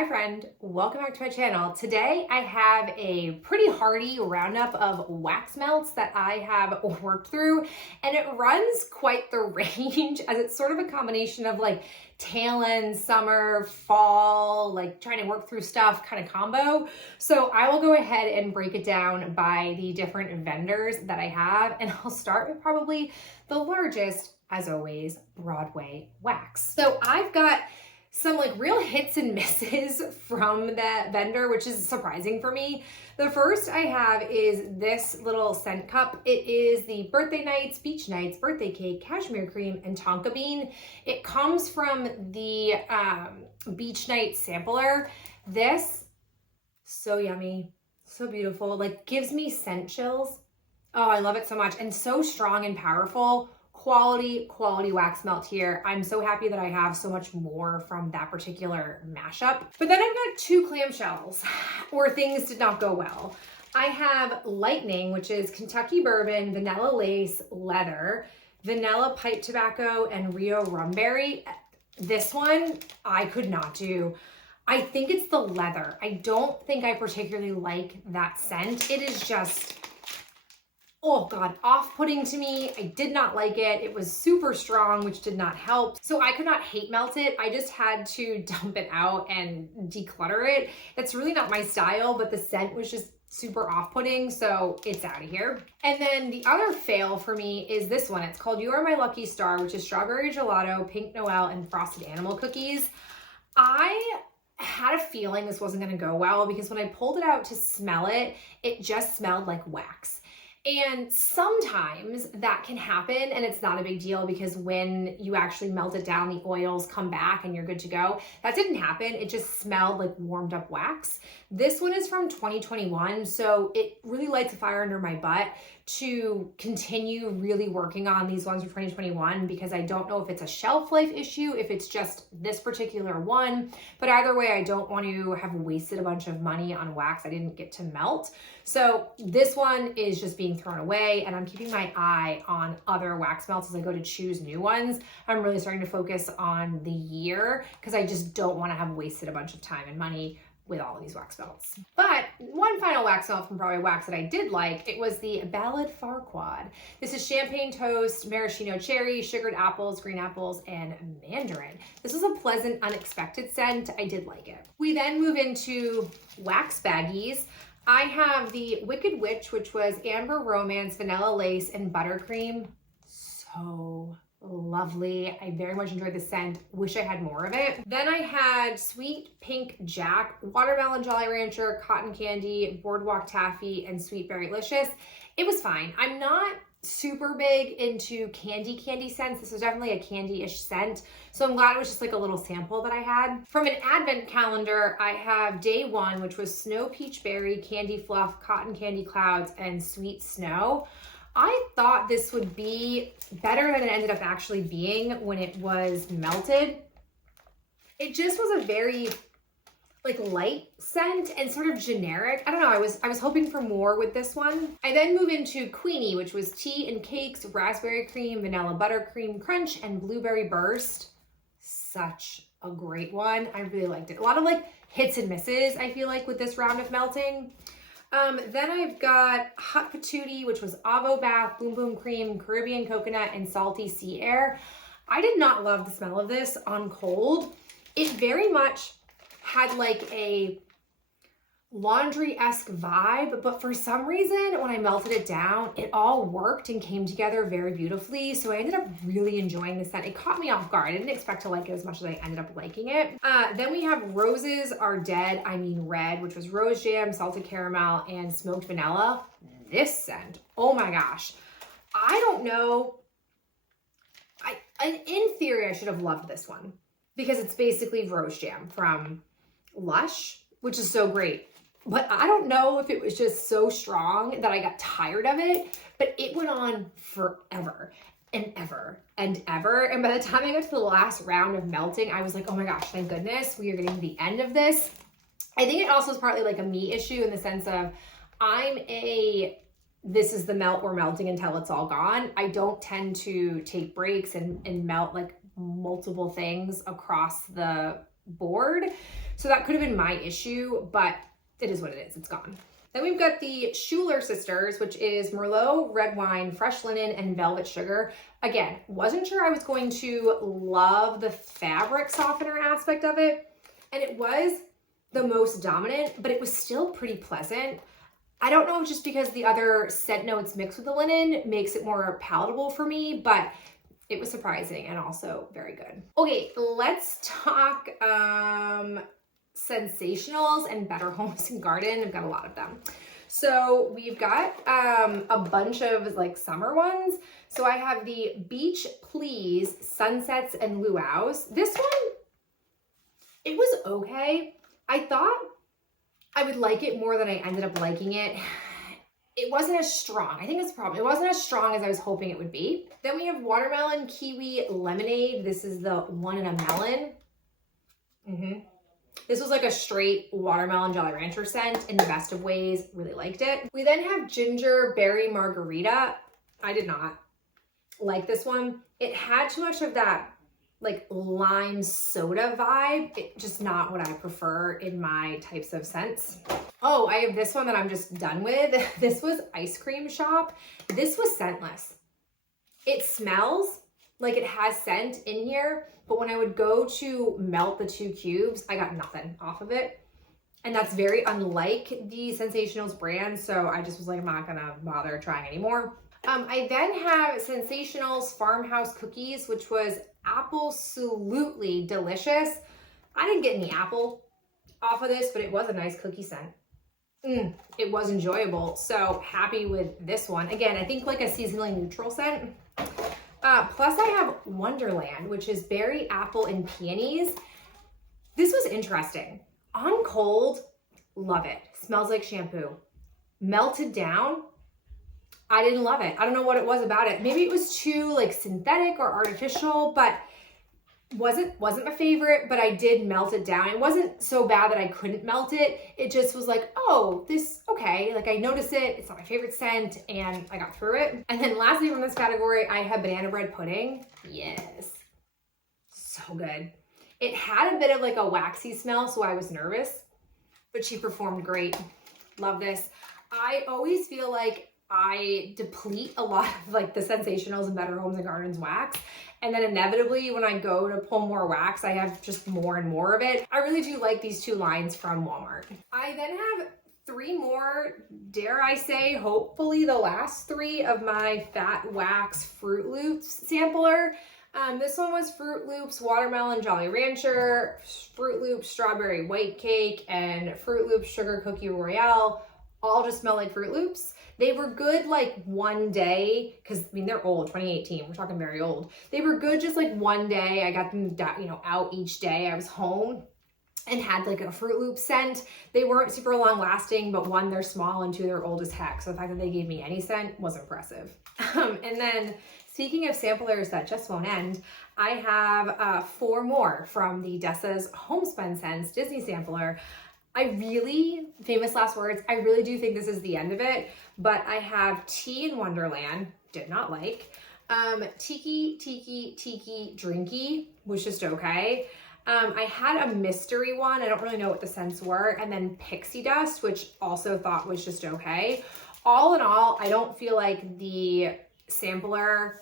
Hi friend, welcome back to my channel. Today I have a pretty hearty roundup of wax melts that I have worked through, and it runs quite the range as it's sort of a combination of like tail end, summer, fall, like trying to work through stuff kind of combo. So I will go ahead and break it down by the different vendors that I have, and I'll start with probably the largest, as always, Broadway Wax. So I've got some like real hits and misses from that vendor, which is surprising for me. The first I have is this little scent cup. It is the Birthday Nights, Beach Nights, Birthday Cake, Cashmere Cream, and Tonka Bean. It comes from the Beach Night sampler. This, so yummy, so beautiful, like gives me scent chills. Oh, I love it so much, and so strong and powerful. Quality wax melt here. I'm so happy that I have so much more from that particular mashup. But then I've got two clamshells where things did not go well. I have Lightning, which is Kentucky Bourbon, Vanilla Lace, Leather, Vanilla Pipe Tobacco, and Rio Rumberry. This one I could not do. I think it's the leather. I don't think I particularly like that scent. It is just, oh God, off-putting to me. I did not like it. It was super strong, which did not help. So I could not hate melt it. I just had to dump it out and declutter it. That's really not my style, but the scent was just super off-putting, so it's out of here. And then the other fail for me is this one. It's called You Are My Lucky Star, which is strawberry gelato, pink Noel, and frosted animal cookies. I had a feeling this wasn't gonna go well because when I pulled it out to smell it, it just smelled like wax. And sometimes that can happen and it's not a big deal because when you actually melt it down, the oils come back and you're good to go. That didn't happen. It just smelled like warmed up wax. This one is from 2021, so it really lights a fire under my butt to continue really working on these ones for 2021 because I don't know if it's a shelf life issue, if it's just this particular one, but either way, I don't want to have wasted a bunch of money on wax I didn't get to melt. So this one is just being thrown away, and I'm keeping my eye on other wax melts as I go to choose new ones. I'm really starting to focus on the year because I just don't want to have wasted a bunch of time and money with all of these wax melts. But one final wax melt from Broadway Wax that I did like, it was the Ballad Farquad. This is champagne toast, maraschino cherry, sugared apples, green apples, and mandarin. This was a pleasant, unexpected scent. I did like it. We then move into wax baggies. I have the Wicked Witch, which was amber romance, vanilla lace, and buttercream. So lovely. I very much enjoyed the scent. Wish I had more of it. Then I had Sweet Pink Jack, Watermelon Jolly Rancher, Cotton Candy, Boardwalk Taffy, and Sweet Berrylicious. It was fine. I'm not super big into candy scents. This was definitely a candy-ish scent. So I'm glad it was just like a little sample that I had. From an advent calendar, I have Day One, which was Snow Peach Berry, Candy Fluff, Cotton Candy Clouds, and Sweet Snow. I thought this would be better than it ended up actually being when it was melted. It just was a very like light scent and sort of generic. I don't know, I was hoping for more with this one. I then move into Queenie, which was tea and cakes, raspberry cream, vanilla buttercream crunch, and blueberry burst. Such a great one. I really liked it. A lot of like hits and misses, I feel like, with this round of melting. Then I've got Hot Patootie, which was Avo Bath, Boom Boom Cream, Caribbean Coconut, and Salty Sea Air. I did not love the smell of this on cold. It very much had like a laundry-esque vibe, but for some reason, when I melted it down, it all worked and came together very beautifully. So I ended up really enjoying the scent. It caught me off guard. I didn't expect to like it as much as I ended up liking it. Then we have Roses Are Dead, I Mean Red, which was rose jam, salted caramel, and smoked vanilla. This scent, oh my gosh. I don't know. In theory, I should have loved this one because it's basically rose jam from Lush, which is so great. But I don't know if it was just so strong that I got tired of it, but it went on forever and ever and ever. And by the time I got to the last round of melting, I was like, oh my gosh, thank goodness we are getting to the end of this. I think it also is partly like a me issue in the sense of this is the melt, we're melting until it's all gone. I don't tend to take breaks and melt like multiple things across the board. So that could have been my issue, but it is what it is. It's gone. Then we've got the Schuler Sisters, which is Merlot, red wine, fresh linen, and velvet sugar. Again, wasn't sure I was going to love the fabric softener aspect of it. And it was the most dominant, but it was still pretty pleasant. I don't know if just because the other scent notes mixed with the linen makes it more palatable for me, but it was surprising and also very good. Okay, let's talk ScentSationals and Better Homes and Garden. I've got a lot of them. So we've got a bunch of like summer ones. So I have the Beach Please Sunsets and Luau's. This one, it was okay. I thought I would like it more than I ended up liking it. It wasn't as strong. I think that's the problem. It wasn't as strong as I was hoping it would be. Then we have Watermelon Kiwi Lemonade. This is the one in a melon. This was like a straight watermelon Jolly Rancher scent in the best of ways. Really liked it. We then have Ginger Berry Margarita. I did not like this one. It had too much of that like lime soda vibe. It's just not what I prefer in my types of scents. Oh, I have this one that I'm just done with. This was Ice Cream Shop. This was scentless. It smells like it has scent in here, but when I would go to melt the 2 cubes, I got nothing off of it. And that's very unlike the ScentSationals brand, so I just was like, I'm not gonna bother trying anymore. I then have ScentSationals Farmhouse Cookies, which was absolutely delicious. I didn't get any apple off of this, but it was a nice cookie scent. It was enjoyable, so happy with this one. Again, I think like a seasonally neutral scent. Plus I have Wonderland, which is berry, apple, and peonies. This was interesting. On cold, love it. Smells like shampoo. Melted down, I didn't love it. I don't know what it was about it. Maybe it was too like synthetic or artificial, but wasn't my favorite, but I did melt it down. It wasn't so bad that I couldn't melt it. It just was like, oh, this, okay. Like I noticed it, it's not my favorite scent, and I got through it. And then lastly from this category, I have Banana Bread Pudding. Yes, so good. It had a bit of like a waxy smell, so I was nervous, but she performed great. Love this. I always feel like I deplete a lot of like the ScentSationals and Better Homes and Gardens wax. And then inevitably when I go to pull more wax, I have just more and more of it. I really do like these 2 lines from Walmart. I then have 3 more, dare I say, hopefully the last 3 of my Fat Wax Fruit Loops sampler. This one was Fruit Loops Watermelon Jolly Rancher, Fruit Loops Strawberry White Cake, and Fruit Loops Sugar Cookie Royale. All just smell like Fruit Loops. They were good like one day, because I mean, they're old, 2018, we're talking very old. They were good just like one day. I got them, you know, out each day. I was home and had like a Fruit Loop scent. They weren't super long lasting, but 1, they're small, and 2, they're old as heck. So the fact that they gave me any scent was impressive. And then speaking of samplers that just won't end, I have 4 more from the Dessa's Homespun Scents Disney sampler. I really, famous last words, I really do think this is the end of it, but I have Tea in Wonderland, did not like. Tiki Drinky was just okay. I had a mystery one, I don't really know what the scents were, and then Pixie Dust, which also thought was just okay. All in all, I don't feel like the sampler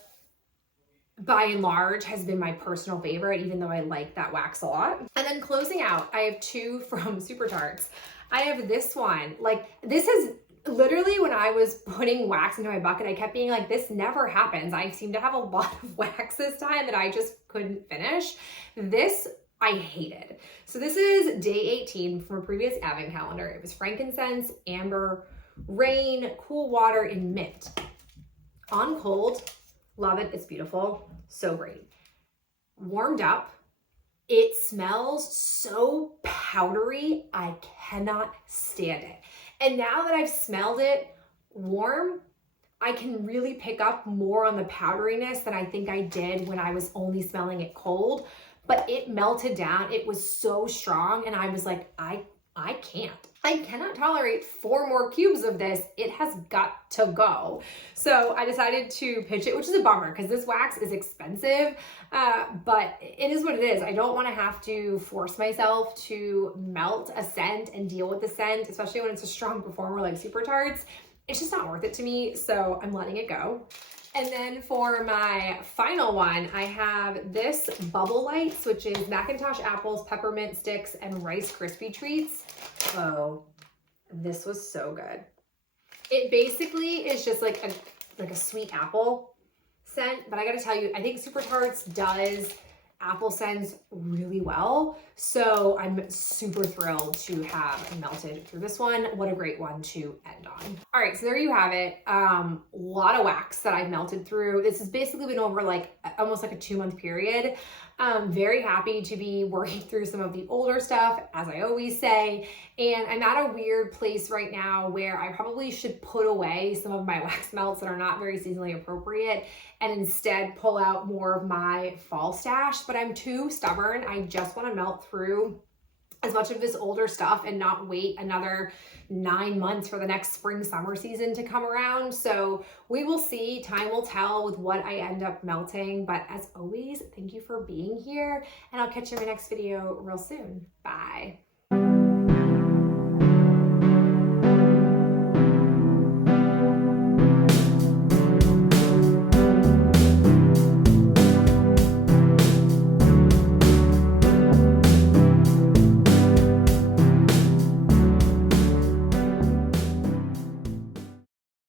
by and large has been my personal favorite, even though I like that wax a lot. And then closing out, I have 2 from Supertarts. I have this one, like this is literally when I was putting wax into my bucket, I kept being like, this never happens. I seem to have a lot of wax this time that I just couldn't finish. This I hated. So this is day 18 from a previous advent calendar. It was frankincense, amber, rain, cool water, and mint. On cold, love it, it's beautiful, so great. Warmed up, it smells so powdery, I cannot stand it. And now that I've smelled it warm, I can really pick up more on the powderiness than I think I did when I was only smelling it cold, but it melted down. It was so strong, and I was like, I I can't. I cannot tolerate 4 more cubes of this. It has got to go. So I decided to pitch it, which is a bummer because this wax is expensive, but it is what it is. I don't want to have to force myself to melt a scent and deal with the scent, especially when it's a strong performer like Supertarts. It's just not worth it to me, so I'm letting it go. And then for my final one, I have this Bubble Lights, which is Macintosh apples, peppermint sticks, and Rice Krispie treats. Oh, this was so good. It basically is just like a sweet apple scent, but I gotta tell you, I think Supertarts does apple scents really well. So I'm super thrilled to have melted through this one. What a great one to end on. All right, so there you have it. A lot of wax that I've melted through. This has basically been over like almost like a 2-month period. Very happy to be working through some of the older stuff, as I always say. And I'm at a weird place right now where I probably should put away some of my wax melts that are not very seasonally appropriate and instead pull out more of my fall stash, but I'm too stubborn. I just want to melt through as much of this older stuff and not wait another 9 months for the next spring summer season to come around. So we will see. Time will tell with what I end up melting. But as always, thank you for being here, and I'll catch you in my next video real soon. Bye.